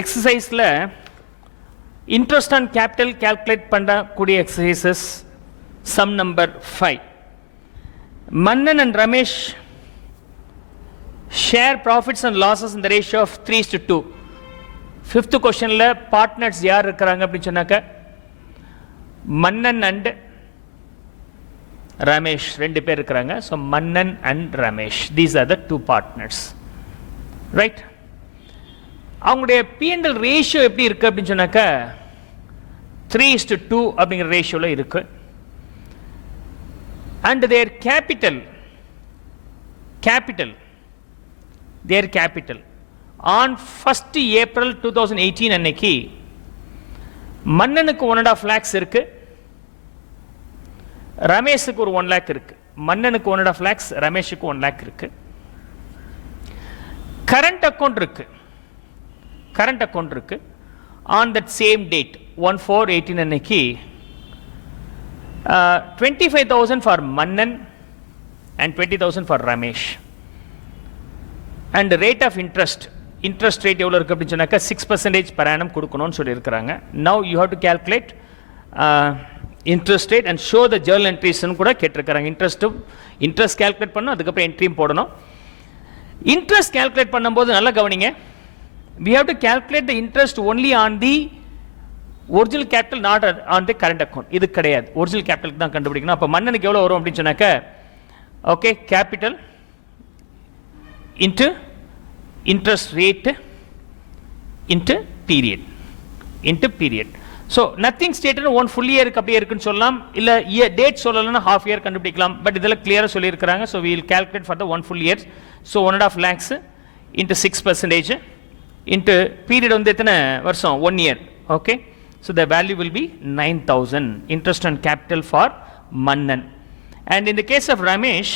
எக்ஸசைஸில் interest on capital calculate பண்ணக்கூடிய exercises sum number 5. மன்னன் அண்ட் Ramesh share profits and losses இந்த ரேஷியோ ஆஃப் 3:2. 5th கொஸ்டினில் பார்ட்னர்ஸ் யார் இருக்கிறாங்க அப்படின்னு சொன்னாக்க மன்னன் அண்ட் ரமேஷ் 2 பேர் இருக்கிறாங்க. ஸோ மன்னன் அண்ட் Ramesh, these are the 2 partners, right? அவங்களுடைய P&L ரேஷியோ எப்படி இருக்குது அப்படின்னு சொன்னாக்க 3:2 அப்படிங்கிற ரேஷியோவில் இருக்கு. And their capital on 1st April 2018 அன்னைக்கு மன்னனுக்கு 1.5 lakhs இருக்கு, ரமேஷுக்கு ஒரு 1 lakh இருக்கு. மன்னனுக்கு 1.5 lakhs, ரமேஷுக்கு 1 lakh இருக்கு. கரண்ட் அக்கௌண்ட் இருக்கு on that same date 1/4/18 அன்னைக்கு 25,000 for Mannan and 20,000 for Ramesh. And rate of interest rate எவ்வளோ இருக்குது அப்படின்னு சொன்னாக்கா 6% per annum கொடுக்கணும்னு சொல்லியிருக்கிறாங்க. Now you have to calculate interest rate and show the journal entries கூட கேட்டிருக்கிறாங்க. இன்ட்ரெஸ்ட் கால்குலேட் பண்ணணும், அதுக்கப்புறம் என்ட்ரியும் போடணும். இன்ட்ரெஸ்ட் கால்குலேட் பண்ணும்போது நல்லா கவனிங்க, we have to calculate the interest only on the original capital, not on the current account. இது கிடையாது, ஒரிஜினல் கேபிட்டல் தான் கண்டுபிடிக்கணும். அப்போ மன்னனுக்கு எவ்வளோ வரும் அப்படின்னு சொன்னாக்க okay, capital into interest rate into period. So nothing stated 1 full year அப்படியே இருக்குன்னு சொல்லலாம், இல்லை டேட் சொல்லலைன்னா half year கண்டுபிடிக்கலாம். பட் இதெல்லாம் கிளியராக சொல்லியிருக்கிறாங்க. So we will calculate for the 1 full year. So 1.5 lakhs into 6% into period வந்து எத்தனை வருஷம்? 1 year. Okay, so the value will be 9,000 interest on capital for Mannan. And in the case of Ramesh,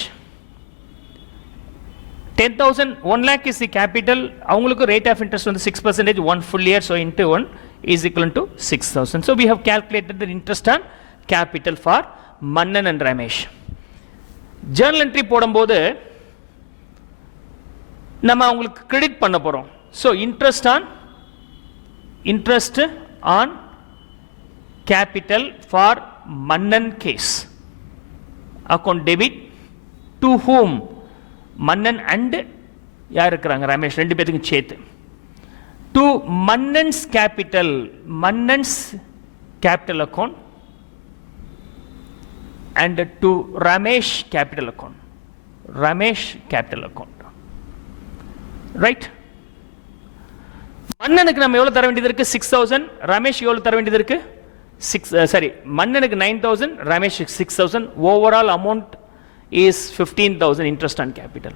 10,000, 1 lakh is the capital. அவங்களுக்கு rate of interest வந்து 6%, 1 full year, so into 1 is equal to 6,000. So we have calculated the interest on capital for Mannan and Ramesh. Journal entry போடும்போது நம்ம அவங்களுக்கு கிரெடிட் பண்ண போறோம். So interest on capital for Mannan case, account debit to whom? Mannan and யார் இருக்கிறாங்க? ரமேஷ், 2 பேத்துக்கும் சேர்த்து. to Mannan's capital account and to Ramesh capital account, right? மன்னனுக்கு நம்ம எவ்வளவு தர வேண்டியது இருக்கு? 6,000. ரமேஷ் எவ்வளவு தர வேண்டியது இருக்கு? மன்னனுக்கு 9,000, ரமேஷ் 6,000. Overall amount is 15,000 interest on capital.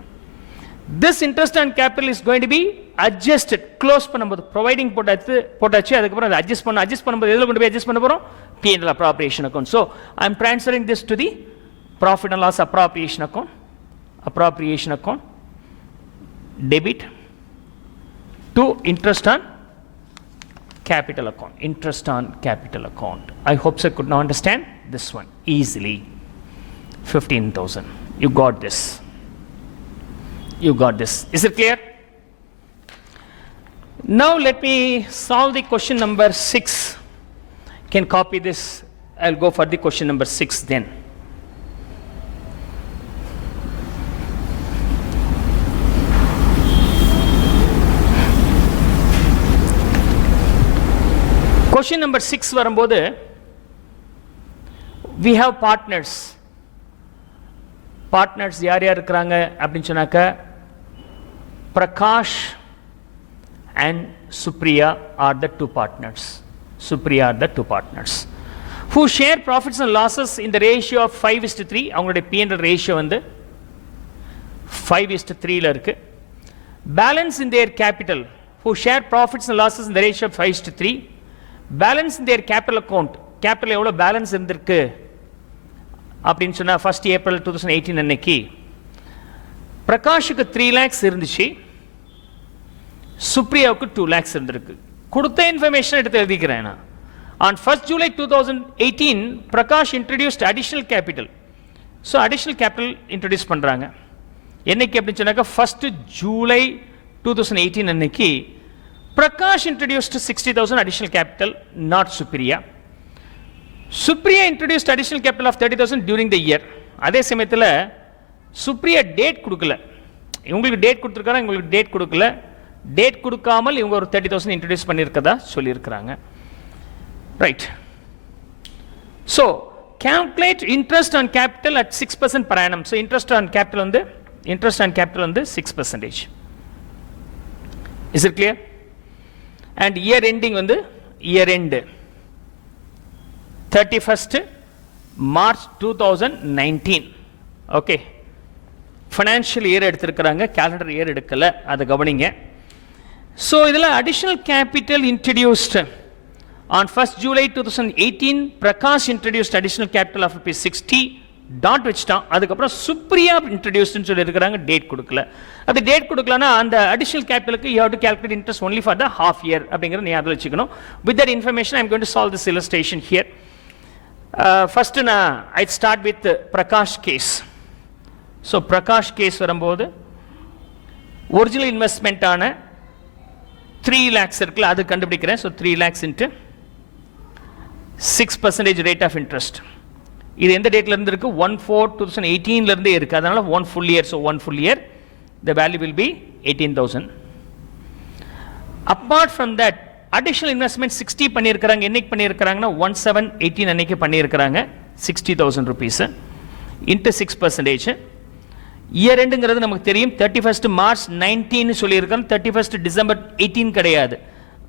This interest on capital is going to be adjusted. Close பண்ணும்போது ப்ரொவைடிங் போட்டாச்சு, அதுக்கப்புறம் அதை அட்ஜஸ்ட் பண்ணும்போது எதில் கொண்டு போய் அட்ஜஸ்ட் பண்ண போகிறோம்? P&L appropriation account. So I am transferring this to the profit and loss appropriation account, debit to interest on capital account. I hope so could now understand this one easily. 15,000. You got this. Is it clear? Now let me solve the question number 6. Can copy this. I'll go for the question number 6 then. Question number 6 வரும்போது we have partners யார் இருக்கிறாங்க அப்படின்னு சொன்னாக்க Prakash and Supriya are the 2 partners. Who share profits and losses in the ratio of 5:3. அவங்களுடைய P&L ratio வந்து 5:3 இருக்கு. Balance in their capital. Who share profits and losses in the ratio of 5:3. Balance in their capital account. Capital எவ்வளோ பேலன்ஸ் இருந்திருக்கு அப்படின்னு சொன்னா 1st April 2018 அன்னைக்கு பிரகாஷுக்கு 3 lakhs இருந்துச்சு, சுப்ரியாவுக்கு 2 lakhs இருந்திருக்கு. கொடுத்த இன்ஃபர்மேஷன் எடுத்து எழுதிக்கிறேன். On 1st July 2018 Prakash introduced additional capital. So additional capital introduce பண்ணுறாங்க. என்னைக்கு அப்படின்னு சொன்னாக்கா 1st July 2018 அன்னைக்கு Prakash introduced 60,000 additional capital, not Supriya. Supriya introduced additional capital of 30,000 during the year. அதே சமயத்தில் சுப்ரியா டேட் கொடுக்கல. இவங்களுக்கு டேட் கொடுத்துருக்காங்க, இவங்களுக்கு டேட் கொடுக்கல. டேட் கொடுக்காமல் இவங்க ஒரு 30,000 இன்ட்ரடியூஸ் பண்ணியிருக்கதா சொல்லியிருக்கிறாங்க. Right. So calculate interest on capital at 6% per annum. So interest on capital வந்து 6%. Is it clear? And year ending வந்து year end 31st March 2019. Okay. Financial year எடுத்திருக்கிறாங்க, calendar year எடுக்கல, அதை கவனிங்க. So இதில் additional capital introduced on 1st July 2018. Prakash introduced additional capital of rupees 60. டாட் வச்சுட்டான். அதுக்கப்புறம் சுப்ரியா இன்ட்ரடியூஸ்ட்னு சொல்லியிருக்கிறாங்க, டேட் கொடுக்கல. அது டேட் கொடுக்கலன்னா அந்த அடிஷனல் கேபிட்டலுக்கு you have to calculate interest only for the half year அப்படிங்கிறத ஞாபகம் வச்சுக்கணும். With that information I am going to solve this illustration here. First நான் I start with Prakash case. So Prakash case வரும்போது ஒரிஜினல் இன்வெஸ்ட்மெண்ட்டான 3 lakhs இருக்குல்ல, அது கண்டுபிடிக்கிறேன். So 3 lakhs into 6% rate of interest. இது எந்த டேட்ல இருந்து இருக்கு? 1/4/2018 இருந்தே இருக்கு. அதனால 1 full year. So 1 full year the value will be 18,000. Apart from that additional investment 60 பண்ணியிருக்காங்க. என்னைக்கு பண்ணியிருக்காங்கன்னா 1/7/18 அன்னைக்கு பண்ணியிருக்காங்க. 60,000 rupees into 6%. இயர் எண்டுங்கிறது நமக்கு தெரியும் 31st March 19 சொல்லியிருக்கோம். 31st December 18 கிடையாது.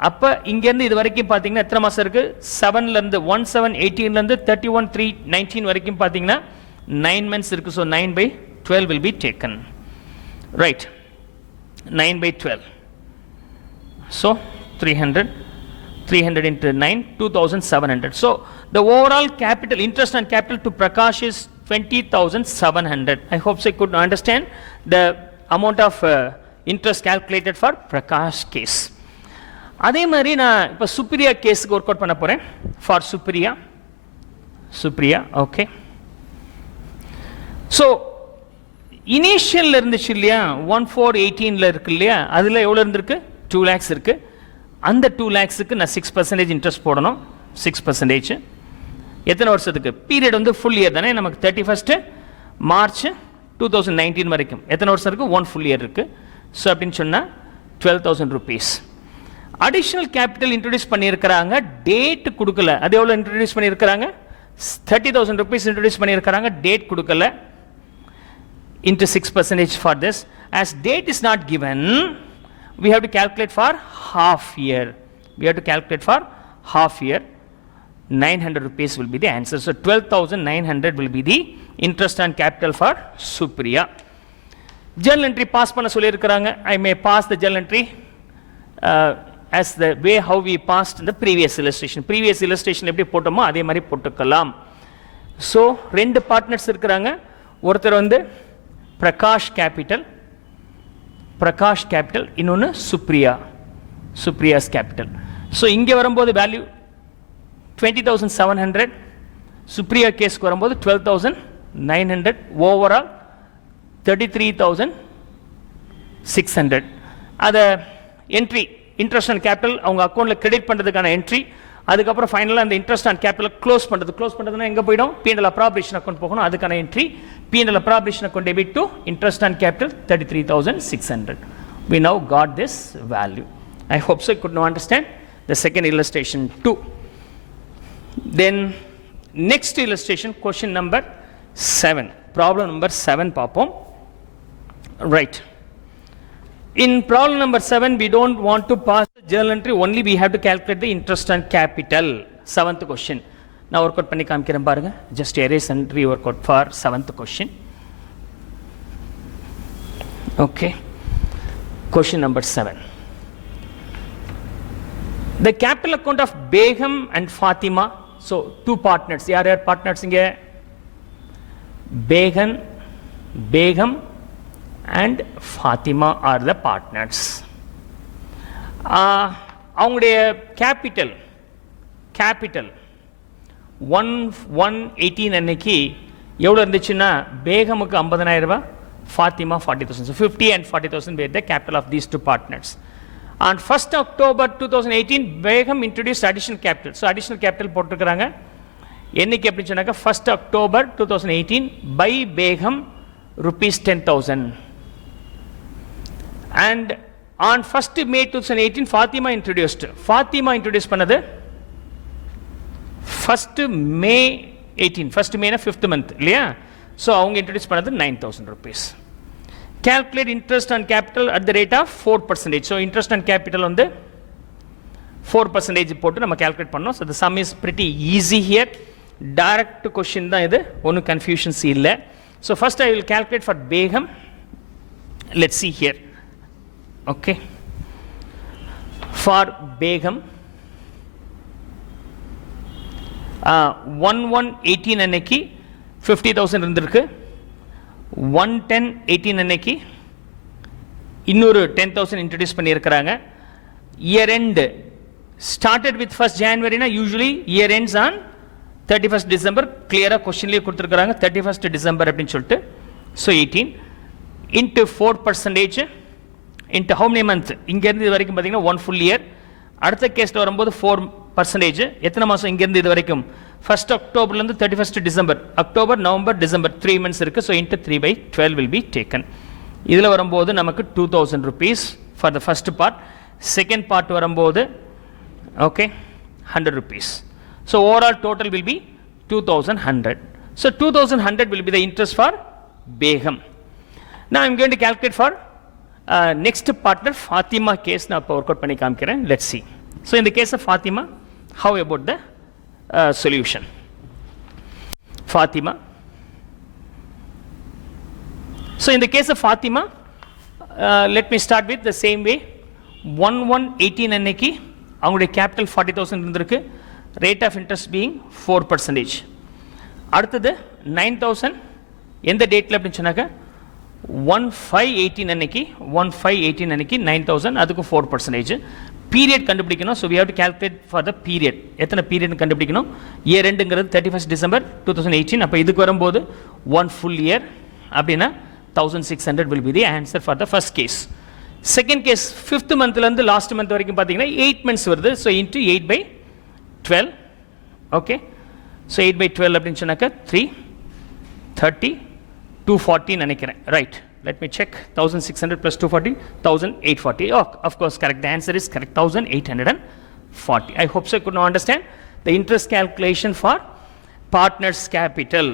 அப்போ இங்கேருந்து இது வரைக்கும் பார்த்தீங்கன்னா எத்தனை மாதம் இருக்குது? 7லேருந்து 1/7/18லேருந்து 31/3/19 வரைக்கும் பார்த்தீங்கன்னா 9 months இருக்குது. ஸோ 9/12 will be taken. Right. 9/12. So 300 into 9, 2,700. So the overall capital, interest on capital to Prakash is 20,700. I hope so you could understand the amount of interest calculated for Prakash case. அதே மாதிரி நான் இப்போ சுப்ரியா கேஸுக்கு ஒர்க் அவுட் பண்ண போகிறேன். ஃபார் சுப்ரியா ஓகே. ஸோ இனிஷியலில் இருந்துச்சு இல்லையா, 1/4/18 இருக்கு இல்லையா, அதில் எவ்வளோ இருந்திருக்கு? 2 lakhs இருக்குது. அந்த 2 lakhsக்கு நான் 6% இன்ட்ரெஸ்ட் போடணும். 6%. எத்தனை வருஷத்துக்கு? பீரியட் வந்து ஃபுல் இயர் தானே நமக்கு. 31st March 2019 வரைக்கும் எத்தனை வருஷம் இருக்குது? 1 full year இருக்குது. ஸோ அப்படின்னு சொன்னால் 12,000 rupees. அடிஷனல் கேபிட்டல் இன்ட்ரடியூஸ் பண்ணியிருக்கிறாங்க, டேட் கொடுக்கல. அது எவ்வளோ இன்ட்ரடியூஸ் பண்ணியிருக்கிறாங்க? 30,000 rupees இன்ட்ரடியூஸ் பண்ணியிருக்கிறாங்க, டேட் கொடுக்கல. into 6% for this. As date is not given, we have to calculate for half year. 900 rupees will be the answer. So 12,900 will be the interest on capital for Supriya. Journal entry pass பண்ண சொல்லியிருக்கிறாங்க. I may pass the journal entry as the way how we passed in the previous illustration. Previous illustration எப்படி போட்டோமோ அதே மாதிரி போட்டுக்கலாம். ஸோ 2 பார்ட்னர்ஸ் இருக்கிறாங்க. ஒருத்தர் வந்து பிரகாஷ் கேபிட்டல், இன்னொன்று சுப்ரியாஸ் கேபிட்டல். ஸோ இங்கே வரும்போது வேல்யூ 20,700. சுப்ரியா கேஸ்க்கு வரும்போது 12,900. ஓவரால் 33,600. அதை என்ட்ரி இன்ட்ரெஸ்ட் ஆன் கேபிட்டல் அவங்க அக்கௌண்ட்டில் கிரெடிட் பண்ணுறதுக்கான என்ட்ரி. அதுக்கப்புறம் ஃபைனலாக அந்த இன்ட்ரெஸ்ட் ஆன் கேபிட்டல் க்ளோஸ் பண்ணுறதுனா எங்கே போயிடும்? P&L அப்ராப்ரியேஷன் அக்கௌண்ட் போகணும். அதுக்கான entry P&L appropriation account debit to interest on capital 33,600. We now got this value. I hope so you could now understand the second illustration too. Then next illustration, question number 7. Problem number 7 பார்ப்போம். Right. In problem number 7, we don't want to pass the journal entry, only we have to calculate the interest on capital. 7th question. நான் work out பண்ணி காமிக்கிறேன் பாருங்க. Just erase and re-work out for 7th question. Okay. Question number 7. The capital account of Begum and Fatima. So 2 partners. யார் partners இங்க? Begum and Fatima are the partners. அவங்களுடைய கேபிட்டல் 1/1/18 அன்னைக்கு எவ்வளோ இருந்துச்சுன்னா பேகமுக்கு 50,000 ரூபாய், ஃபாத்திமா 40,000. So 50 and 40,000 were the capital of these 2 partners. On 1st October 2018, Begum introduced additional capital. So additional capital போட்டிருக்கிறாங்க. என்னைக்கு அப்படி சொன்னாக்க 1st October 2018 by Begum rupees 10,000. And on 1st May 2018, Fatima introduced. Fatima introduced பண்ணது 1st May 18. 1st May na 5th month இல்லையா? So அவங்க introduce பண்ணது 9,000 rupees. Calculate interest on capital at the rate of 4%. So interest on capital வந்து 4% போட்டு நம்ம calculate பண்ணோம். So the sum is pretty easy here. Direct question தான் இது. ஒன்றும் confusions இல்லை. So first I will calculate for Begum. Let's see here. Okay. For Begum, 1/1/18 அன்னைக்கு 50,000 இருந்திருக்கு. 1/10/18 அன்னைக்கு இன்னொரு 10,000 இன்ட்ரடியூஸ் பண்ணியிருக்கிறாங்க. Year end started with 1st January னா usually year ends on 31st December. கிளியராக கொஸ்டின்லேயே கொடுத்துருக்குறாங்க 31st December அப்படின்னு சொல்லிட்டு. ஸோ 18 இன்ட்டு 4% இன்ட்டு ஹவு மெனி மந்த், இங்கேருந்து இது வரைக்கும் பார்த்தீங்கன்னா 1 full year. அடுத்த கேஸில் வரும்போது 4%. எத்தனை மாதம் இங்கேருந்து இது வரைக்கும்? 1st Octoberலேருந்து 31st December, October November December 3 months இருக்குது. So into 3/12 will be taken. இதில் வரும்போது நமக்கு 2,000 rupees for the first part. Second part வரும்போது ஓகே 100 rupees. So overall total will be 2,100. So 2,100 will be the interest for Begum. Now I am going to calculate for next partner Fatima case. நான் இப்போ work out பண்ணி காமிக்கிறேன். Let's see. So in the case of Fatima, how about the solution? Fatima. So in the case of Fatima, let me start with the same way. 1/1/18 அன்னைக்கு அவங்களுடைய capital 40,000 இருந்திருக்கு. Rate of interest being 4%. அடுத்தது 9,000 எந்த டேட்டில் அப்படின்னு சொன்னாக்க 1/5/18 அன்னைக்கு 9,000 அதுக்கு 4%. பீரியட் கண்டுபிடிக்கணும். So we have to calculate for the period. எத்தனை பீரியட் கண்டுபிடிக்கணும்? இயர் ரெண்டுங்கிறது 31st December 2018. அப்போ இதுக்கு வரும்போது 1 full year அப்படின்னா 1,600 will be the answer for the first case. Second case 5th monthலேருந்து லாஸ்ட் மந்த் வரைக்கும் பார்த்தீங்கன்னா 8 months வருது. So into 8/12. ஓகே. ஸோ 8/12 அப்படின்னு சொன்னாக்க 330 240 நினைக்கிறேன். ரைட். Let me check. 1,600 plus 240, 1,840. Oh, of course, correct. The answer is correct. 1,840. I hope so you could now understand the interest calculation for partner's capital.